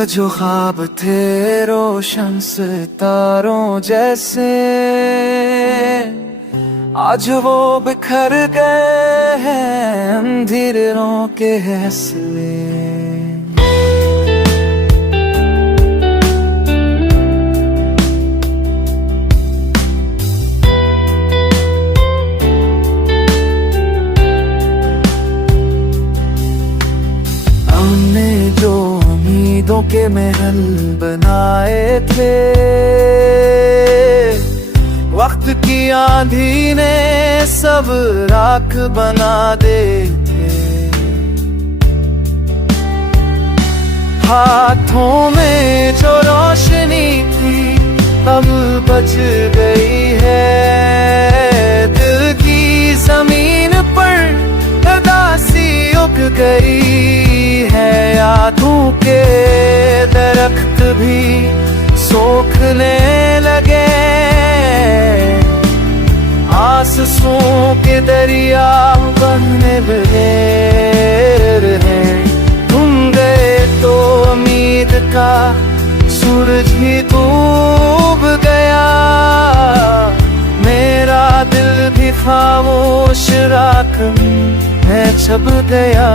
जो ख्वाब थे रोशन सितारों जैसे, आज वो बिखर गए हैं अंधेरों के हौसले। हमने जो उम्मीदों के महल बनाए थे, वक्त की आंधी ने सब राख बना दे थे। हाथों में जो रोशनी थी अब बच गई है, दिल की जमीन पर उदासी उग गई है। यादों के दरख्त भी सूखने लगे, आंसुओं के दरिया बनने लगे हैं। तुम गए तो उम्मीद का सूरज ही डूब गया, मेरा दिल भी खामोश राख में छप गया।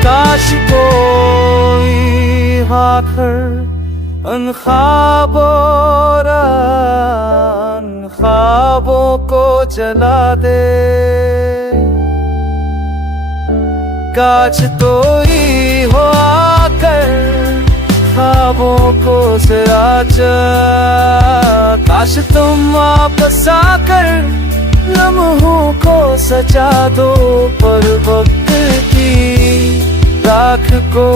काश कोई आकर उन ख्वाबों को जला दे, काश कोई हो आकर ख्वाबों को सजा, काश तुम वापस आकर लम्हों को सजा दो। पर वक्त की राख को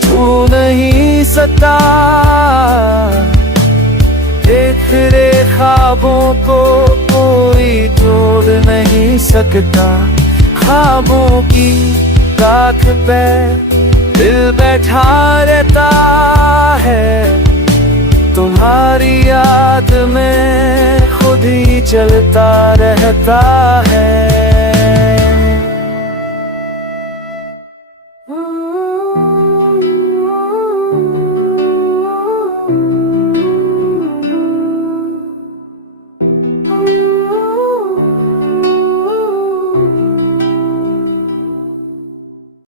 छू नहीं सकता, बिखरे ख्वाबों को कोई तोड़ नहीं सकता। ख्वाबों की राख पे दिल बैठा रहता है, तुम्हारी याद में खुद ही चलता रहता है।